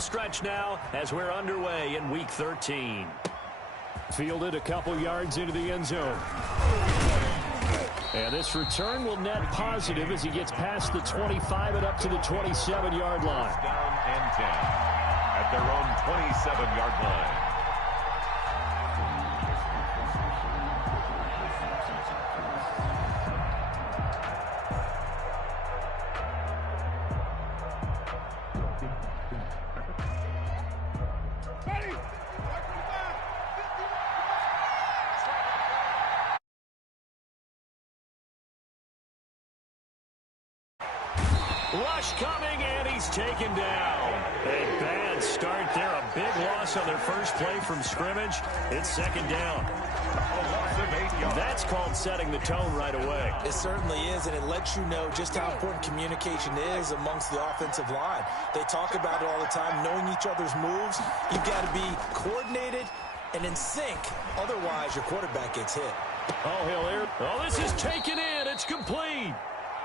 home stretch now as we're underway in Week 13. Fielded a couple yards into the end zone. And this return will net positive as he gets past the 25 and up to the 27-yard line. Down and 10 at their own 27-yard line. Rush coming, and he's taken down. A bad start there. A big loss on their first play from scrimmage. It's second down. That's called setting the tone right away. It certainly is, and it lets you know just how important communication is amongst the offensive line. They talk about it all the time, knowing each other's moves. You've got to be coordinated and in sync. Otherwise, your quarterback gets hit. Oh, this is taken in. It's complete.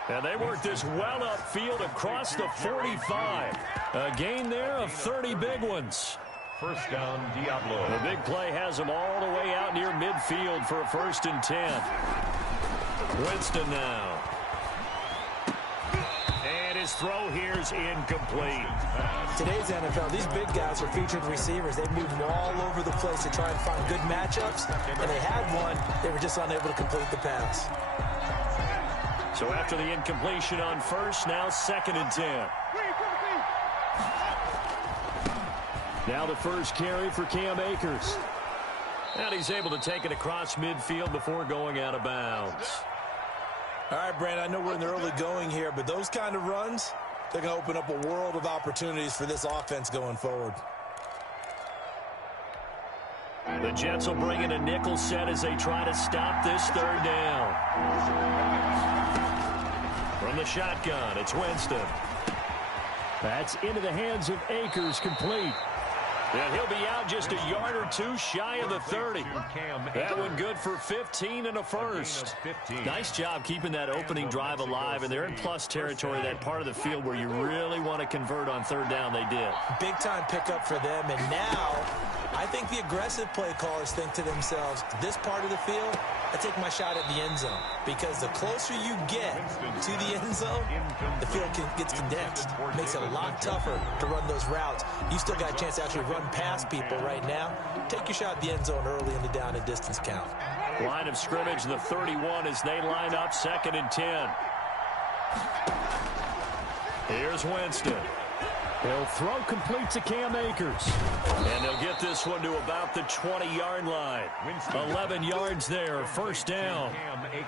And they work this well upfield across the 45. A gain there of 30 big ones. First down, Diablos. The big play has them all the way out near midfield for a 1st and 10. Winston now. And his throw here's incomplete. Today's NFL, these big guys are featured receivers. They move all over the place to try and find good matchups. And they had one. They were just unable to complete the pass. So after the incompletion on first, now 2nd and 10. Now the first carry for Cam Akers. And he's able to take it across midfield before going out of bounds. All right, Brandon, I know we're in the early going here, but those kind of runs, they're going to open up a world of opportunities for this offense going forward. The Jets will bring in a nickel set as they try to stop this 3rd down. From the shotgun, it's Winston. That's into the hands of Akers, complete. And he'll be out just a yard or two shy of the 30. That one good for 15 and a first. Nice job keeping that opening drive alive, and they're in plus territory, that part of the field where you really want to convert on 3rd down. They did. Big-time pickup for them, and now I think the aggressive play callers think to themselves, this part of the field, I take my shot at the end zone, because the closer you get to the end zone, the field gets condensed. Makes it a lot tougher to run those routes. You still got a chance to actually run past people right now. Take your shot at the end zone early in the down and distance count. Line of scrimmage, the 31 as they line up 2nd and 10. Here's Winston. He'll throw complete to Cam Akers. And they'll get this one to about the 20-yard line. 11 yards there, 1st down.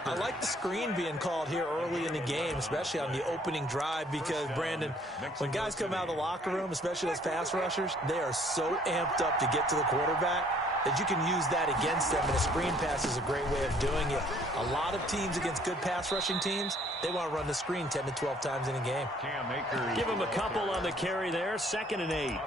I like the screen being called here early in the game, especially on the opening drive, because, Brandon, when guys come out of the locker room, especially as pass rushers, they are so amped up to get to the quarterback that you can use that against them, and a screen pass is a great way of doing it. A lot of teams against good pass rushing teams, they want to run the screen 10 to 12 times in a game. Give them a couple on the carry there, 2nd and 8.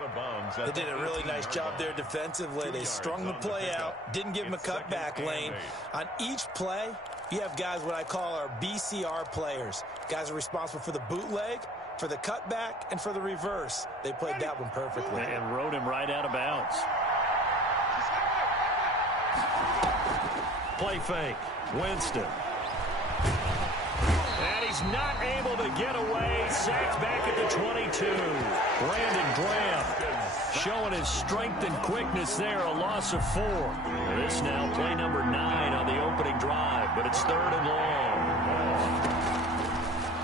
They did a really nice job there defensively. They strung the play out, didn't give them a cutback lane. On each play, you have guys what I call our BCR players. Guys are responsible for the bootleg, for the cutback, and for the reverse. They played that one perfectly. And rode him right out of bounds. Play fake. Winston. And he's not able to get away. Sacked back at the 22. Brandon Graham showing his strength and quickness there. A loss of 4. This now play number 9 on the opening drive, but it's 3rd and long.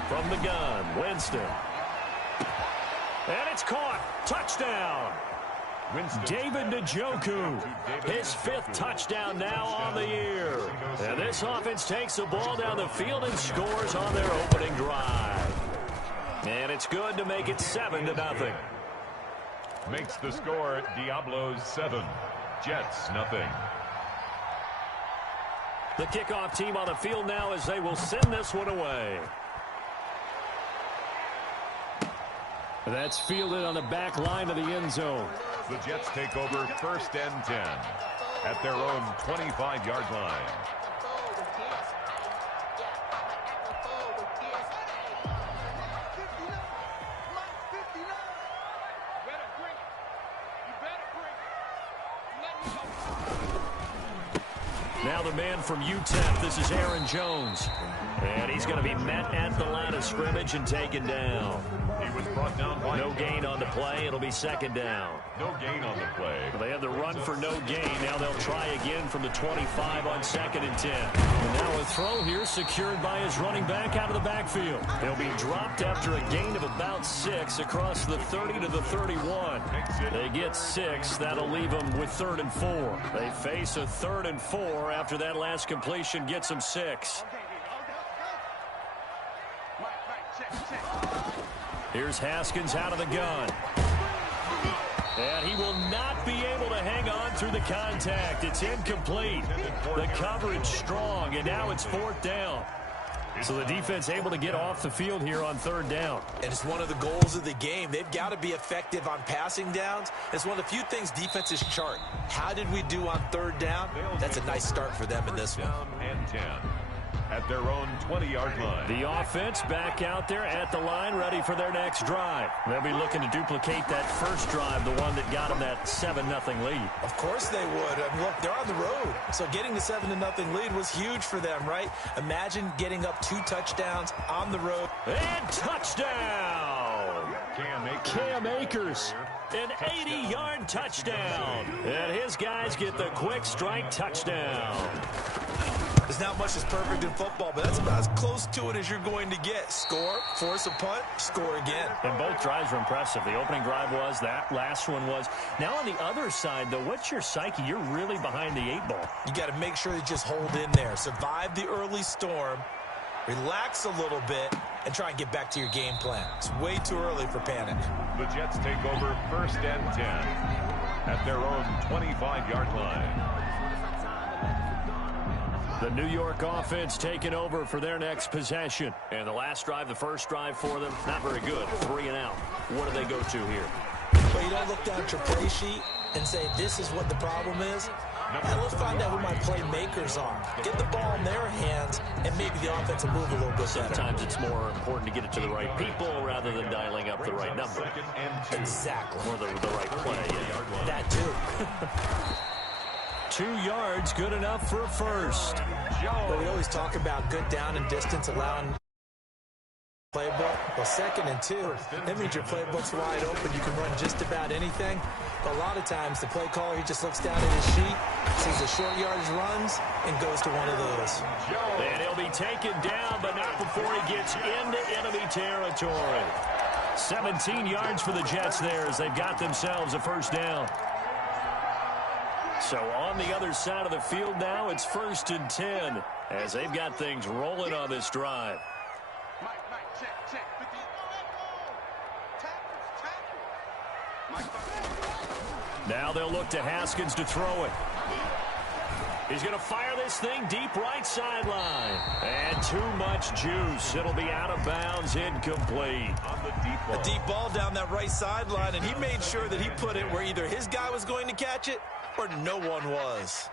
From the gun, Winston. And it's caught. Touchdown. David Njoku, his 5th touchdown now on the year. And this offense takes the ball down the field and scores on their opening drive. And it's good to make it 7-0. Makes the score Diablos 7, Jets nothing. The kickoff team on the field now as they will send this one away. That's fielded on the back line of the end zone. The Jets take over 1st and 10 at their own 25-yard line. Now the man from UTEP, this is Aaron Jones. And he's going to be met at the line of scrimmage and taken down. He was brought down by no gain on the play. It'll be second down. No gain on the play. They have the run for no gain. Now they'll try again from the 25 on 2nd and 10. And now a throw here secured by his running back out of the backfield. He'll be dropped after a gain of about 6 across the 30 to the 31. They get 6. That'll leave them with 3rd and 4. They face a 3rd and 4 after that last completion gets them 6. Here's Haskins out of the gun. And he will not be able to hang on through the contact. It's incomplete. The coverage strong, and now it's 4th down. So the defense able to get off the field here on 3rd down. And it's one of the goals of the game. They've got to be effective on passing downs. It's one of the few things defenses chart. How did we do on 3rd down? That's a nice start for them in this one. And 10. At their own 20-yard line. The offense back out there at the line, ready for their next drive. They'll be looking to duplicate that first drive, the one that got them that 7-0 lead. Of course they would. I mean, look, they're on the road. So getting the 7-0 lead was huge for them, right? Imagine getting up 2 touchdowns on the road. And touchdown! Cam Akers. An 80-yard touchdown. And his guys get the quick strike touchdown. There's not much that's perfect in football, but that's about as close to it as you're going to get. Score, force a punt, score again. And both drives were impressive. The opening drive was, that last one was. Now on the other side, though, what's your psyche? You're really behind the 8 ball. You got to make sure you just hold in there. Survive the early storm, relax a little bit, and try and get back to your game plan. It's way too early for panic. The Jets take over 1st and 10 at their own 25-yard line. The New York offense taking over for their next possession. And the last drive, the first drive for them, not very good. 3 and out. What do they go to here? Well, you don't look down at your play sheet and say, this is what the problem is. Now, let's find out who my playmakers are. Get the ball in their hands, and maybe the offense will move a little bit better. Sometimes it's more important to get it to the right people rather than dialing up the right number. Exactly. Or the right play. Yeah. That too. 2 yards, good enough for a first. But we always talk about good down and distance, allowing playbook. Well, 2nd and 2, that means your playbook's wide open. You can run just about anything. But a lot of times, the play caller, he just looks down at his sheet, sees the short yardage runs, and goes to one of those. And he'll be taken down, but not before he gets into enemy territory. 17 yards for the Jets there as they've got themselves a first down. So on the other side of the field now, it's 1st and 10 as they've got things rolling on this drive. Now they'll look to Haskins to throw it. He's going to fire this thing deep right sideline. And too much juice. It'll be out of bounds, incomplete. A deep ball down that right sideline, and he made sure that he put it where either his guy was going to catch it or no one was.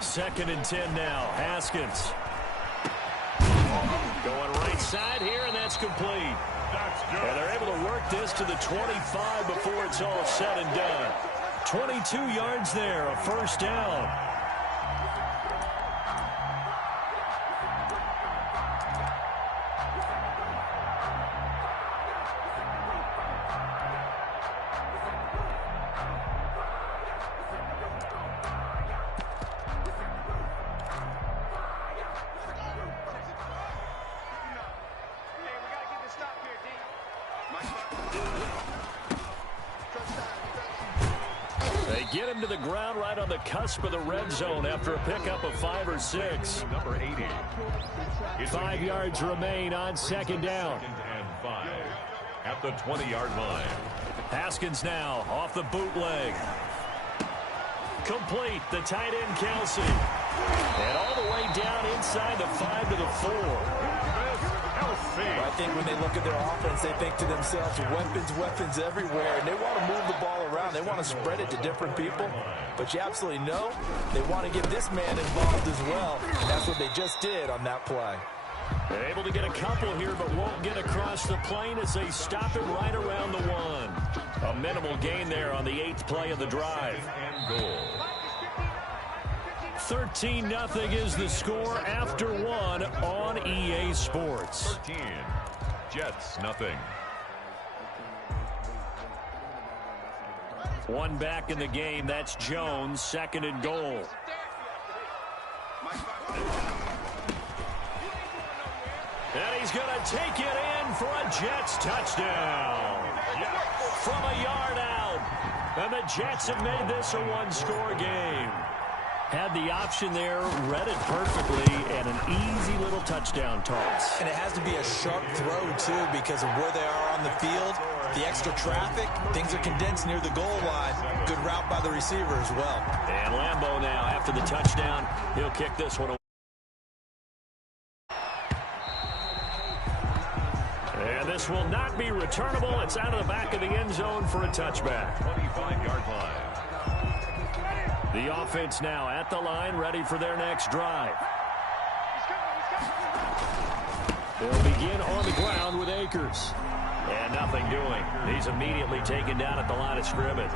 Second and 10 now. Haskins. Going right side here, and that's complete. And they're able to work this to the 25 before it's all said and done. 22 yards there, a first down. Get him to the ground right on the cusp of the red zone after a pickup of 5 or 6. Number 80. 5 yards remain on second down. 2nd and 5 at the 20-yard line. Haskins now off the bootleg. Complete, the tight end Kelsey. And all the way down inside the 5 to the 4. I think when they look at their offense, they think to themselves, weapons everywhere, and they want to move the ball around. They want to spread it to different people, but you absolutely know they want to get this man involved as well, and that's what they just did on that play. They're able to get a couple here, but won't get across the plane as they stop it right around the 1. A minimal gain there on the 8th play of the drive. 13-0 is the score after 1 on EA Sports. 13, Jets, nothing. 1 back in the game. That's Jones, 2nd and goal. And he's going to take it in for a Jets touchdown. From a yard out. And the Jets have made this a one-score game. Had the option there, read it perfectly, and an easy little touchdown toss. And it has to be a sharp throw, too, because of where they are on the field, the extra traffic, things are condensed near the goal line. Good route by the receiver as well. And Lambeau now, after the touchdown, he'll kick this one away. And this will not be returnable. It's out of the back of the end zone for a touchback. 25-yard line. The offense now at the line, ready for their next drive. They'll begin on the ground with Akers. And nothing doing. He's immediately taken down at the line of scrimmage.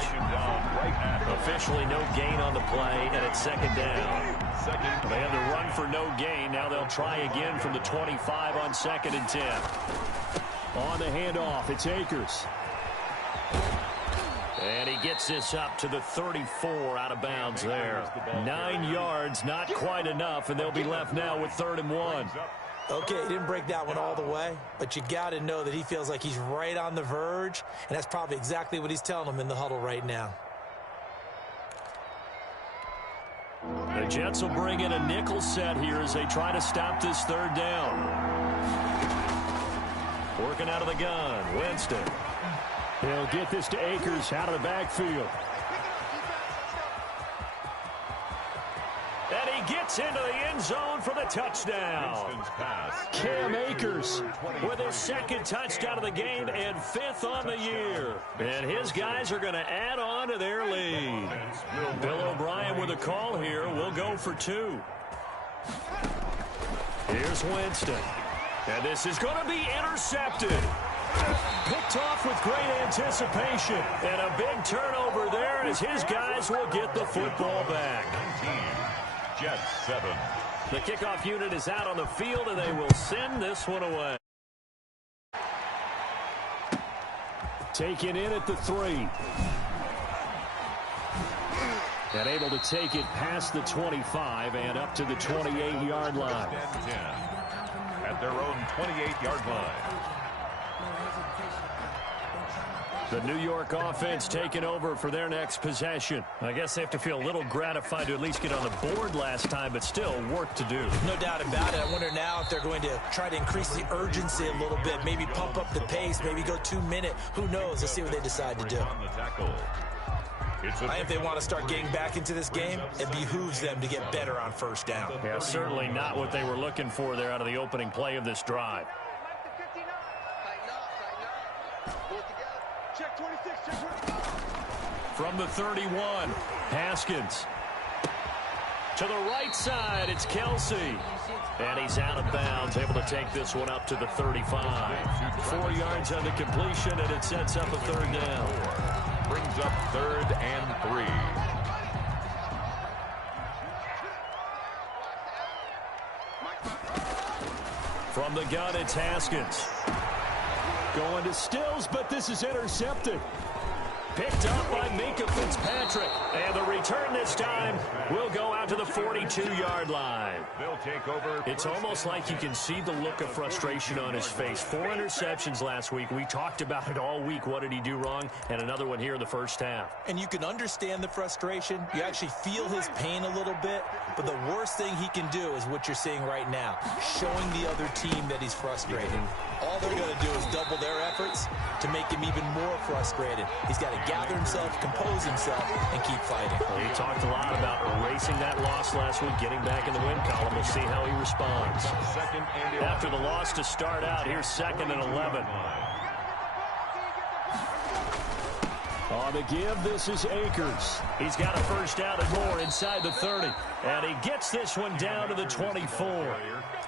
Officially no gain on the play, and it's 2nd down. They had to run for no gain. Now they'll try again from the 25 on 2nd and 10. On the handoff, it's Akers. And he gets this up to the 34 out of bounds there. 9 yards, not quite enough, and they'll be left now with 3rd and 1. Okay, he didn't break that one all the way, but you got to know that he feels like he's right on the verge, and that's probably exactly what he's telling them in the huddle right now. The Jets will bring in a nickel set here as they try to stop this 3rd down. Working out of the gun, Winston. He'll get this to Akers out of the backfield. And he gets into the end zone for the touchdown. Cam Akers with his 2nd touchdown of the game and 5th on the year. And his guys are going to add on to their lead. Bill O'Brien with a call here. We'll go for 2. Here's Winston. And this is going to be intercepted. Picked off with great anticipation. And a big turnover there as his guys will get the football back. 19, Jets 7. The kickoff unit is out on the field, and they will send this one away. Taken in at the 3. And able to take it past the 25 and up to the 28-yard line. 10 at their own 28-yard line. The New York offense taking over for their next possession. I guess they have to feel a little gratified to at least get on the board last time, but still work to do. No doubt about it. I wonder now if they're going to try to increase the urgency a little bit, maybe pump up the pace, maybe go 2-minute. Who knows? Let's see what they decide to do. I think they want to start getting back into this game. It behooves them to get better on 1st down. Yeah, certainly not what they were looking for there out of the opening play of this drive. From the 31, Haskins. To the right side, it's Kelsey. And he's out of bounds, able to take this one up to the 35. 4 yards on the completion, and it sets up a 3rd down. Brings up 3rd and 3. From the gun, it's Haskins. Going to Stills, but this is intercepted. Picked up by Minkah Fitzpatrick. And the return this time will go out to the 42-yard line. They'll take over. It's almost like you can see the look of frustration on his face. 4 interceptions last week. We talked about it all week. What did he do wrong? And another one here in the 1st half. And you can understand the frustration. You actually feel his pain a little bit. But the worst thing he can do is what you're seeing right now, showing the other team that he's frustrated. All they're going to do is double their efforts to make him even more frustrated. He's got to gather himself, compose himself, and keep fighting. Well, he talked a lot about facing that loss last week, getting back in the win column. We'll see how he responds. After the loss to start out, here's 2nd and 11. On the give, this is Akers. He's got a first down and more inside the 30. And he gets this one down to the 24.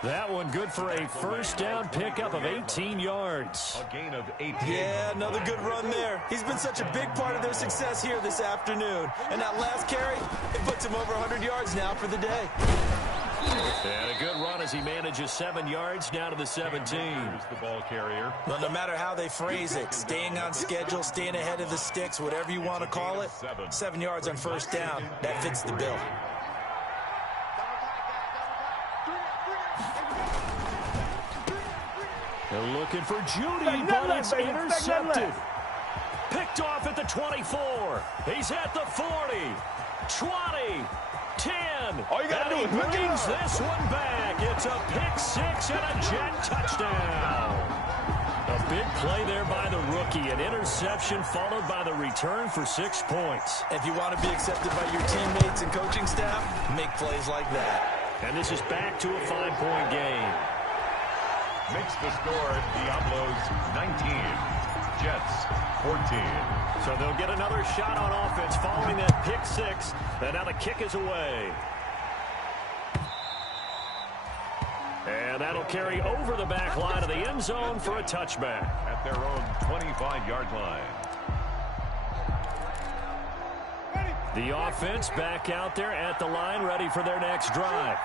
That one good for a first down pickup of 18 yards. A gain of 18. Yeah, another good run there. He's been such a big part of their success here this afternoon. And that last carry, it puts him over 100 yards now for the day. And a good run as he manages 7 yards down to the 17. Here's the ball carrier. Well, no matter how they phrase it, staying on schedule, staying ahead of the sticks, whatever you want to call it, 7 yards on first down, that fits the bill. They're looking for Judy, but it's intercepted. Picked off at the 24. He's at the 40, 20, 10. All you got to do is brings this one back. It's a pick six and a jet touchdown. A big play there by the rookie. An interception followed by the return for 6 points. If you want to be accepted by your teammates and coaching staff, make plays like that. And this is back to a 5-point game. Makes the score Diablos 19, Jets 14. So they'll get another shot on offense following that pick six. And now the kick is away. And that'll carry over the back line of the end zone for a touchback. At their own 25-yard line. The offense back out there at the line, ready for their next drive.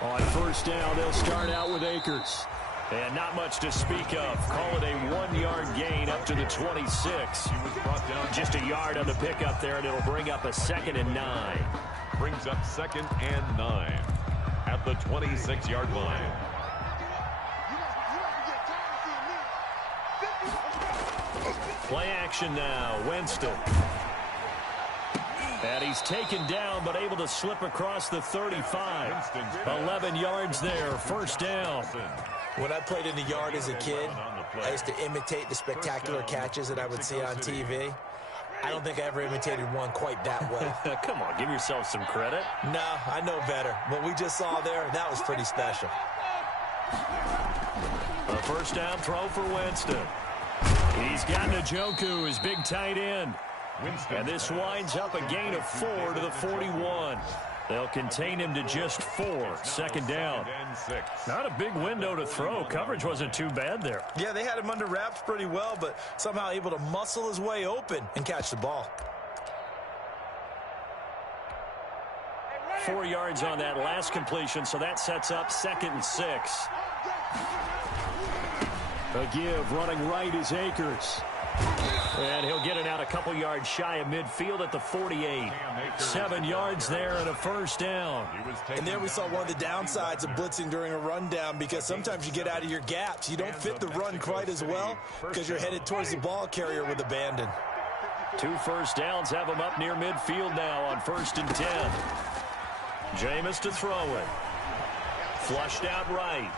On first down, they'll start out with Akers. And not much to speak of. Call it a 1-yard gain up to the 26. He was brought down just a yard on the pickup there, and it'll bring up a 2nd and 9. Brings up 2nd and 9 at the 26-yard line. Play action now, Winston. And he's taken down, but able to slip across the 35. 11 yards there, first down. When I played in the yard as a kid, I used to imitate the spectacular catches that I would see on TV. I don't think I ever imitated one quite that well. Come on, give yourself some credit. No, I know better. What we just saw there, that was pretty special. A first down throw for Winston. He's got Njoku, his big tight end. And this winds up a gain of 4 to the 41. They'll contain him to just 4. 2nd down. Not a big window to throw. Coverage wasn't too bad there. Yeah, they had him under wraps pretty well, but somehow able to muscle his way open and catch the ball. 4 yards on that last completion, so that sets up 2nd and 6. A give, running right is Akers. And he'll get it out a couple yards shy of midfield at the 48. 7 yards there and a first down. And there we saw one of the downsides of blitzing during a rundown, because sometimes you get out of your gaps. You don't fit the run quite as well because you're headed towards the ball carrier with abandon. 2 first downs have him up near midfield now on 1st and 10. Jameis to throw it. Flushed out right.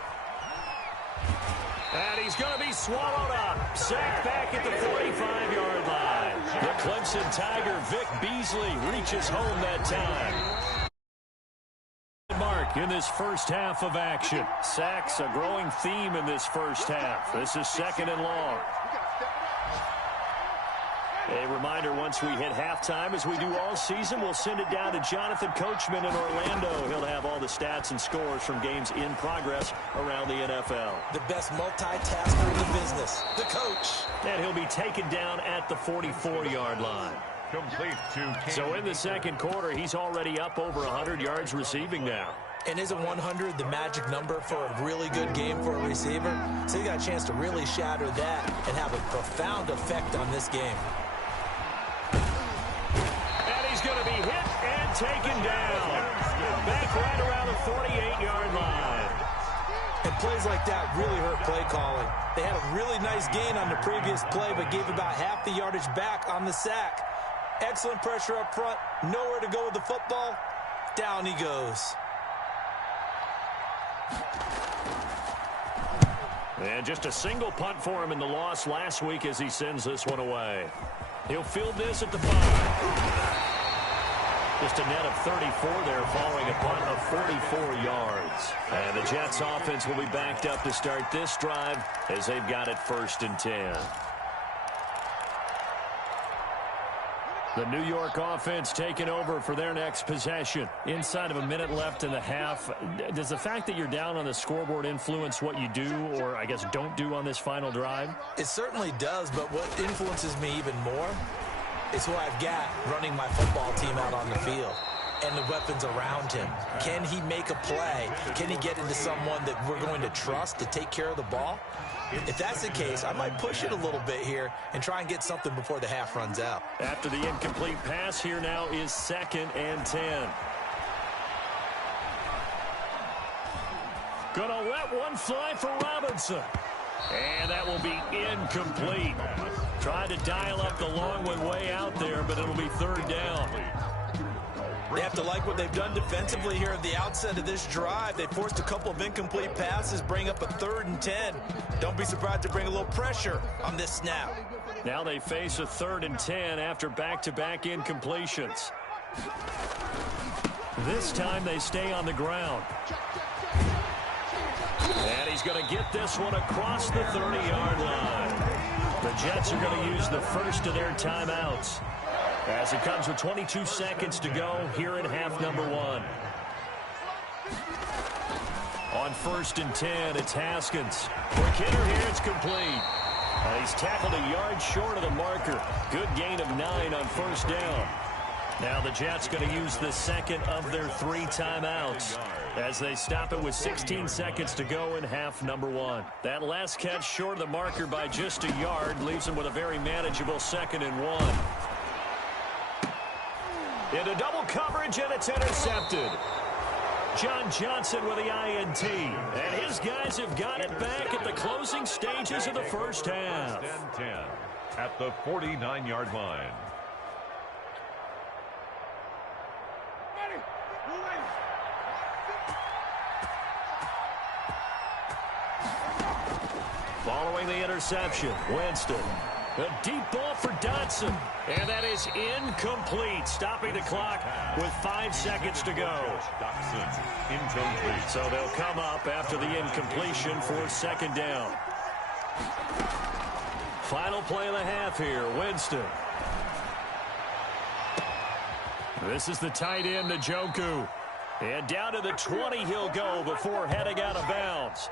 And he's going to be swallowed up. Sacked back at the 45-yard line. The Clemson Tiger, Vic Beasley, reaches home that time. Mark in this first half of action. Sacks, a growing theme in this first half. This is 2nd and long. A reminder, once we hit halftime, as we do all season, we'll send it down to Jonathan Coachman in Orlando. He'll have all the stats and scores from games in progress around the NFL. The best multitasker in the business, the coach. And he'll be taken down at the 44-yard line. Complete to So in the second quarter, he's already up over 100 yards receiving now. And isn't 100 the magic number for a really good game for a receiver? So you got a chance to really shatter that and have a profound effect on this game. Going to be hit and taken down. Back right around the 48-yard line. And plays like that really hurt play calling. They had a really nice gain on the previous play, but gave about half the yardage back on the sack. Excellent pressure up front. Nowhere to go with the football. Down he goes. And just a single punt for him in the loss last week as he sends this one away. He'll field this at the 5. Just a net of 34 there following a punt of 44 yards. And the Jets offense will be backed up to start this drive as they've got it 1st and 10. The New York offense taking over for their next possession. Inside of a minute left in the half, does the fact that you're down on the scoreboard influence what you do, or I guess don't do on this final drive? It certainly does, but what influences me even more is who I've got running my football team out on the field and the weapons around him. Can he make a play? Can he get into someone that we're going to trust to take care of the ball? If that's the case, I might push it a little bit here and try and get something before the half runs out. After the incomplete pass, here now is 2nd and 10. Gonna let one fly for Robinson. And that will be incomplete. Tried to dial up the long one way out there, but it'll be 3rd down. They have to like what they've done defensively here at the outset of this drive. They forced a couple of incomplete passes, bring up a 3rd and 10. Don't be surprised to bring a little pressure on this snap. Now they face a 3rd and 10 after back-to-back incompletions. This time they stay on the ground. And he's going to get this one across the 30-yard line. The Jets are going to use the first of their timeouts as it comes with 22 seconds to go here in half number 1. On 1st and 10, it's Haskins. For Kidder here, it's complete. He's tackled a yard short of the marker. Good gain of 9 on 1st down. Now the Jets going to use the second of their 3 timeouts as they stop it with 16 seconds to go in half number 1. That last catch short of the marker by just a yard leaves them with a very manageable 2nd and 1. Into double coverage, and it's intercepted. John Johnson with the INT. And his guys have got it back at the closing stages of the first half. 10 at the 49-yard line. Following the interception, Winston. A deep ball for Dotson. And that is incomplete, stopping the clock with 5 seconds to go. Incomplete. So they'll come up after the incompletion for 2nd down. Final play of the half here, Winston. This is the tight end, Njoku. And down to the 20 he'll go before heading out of bounds.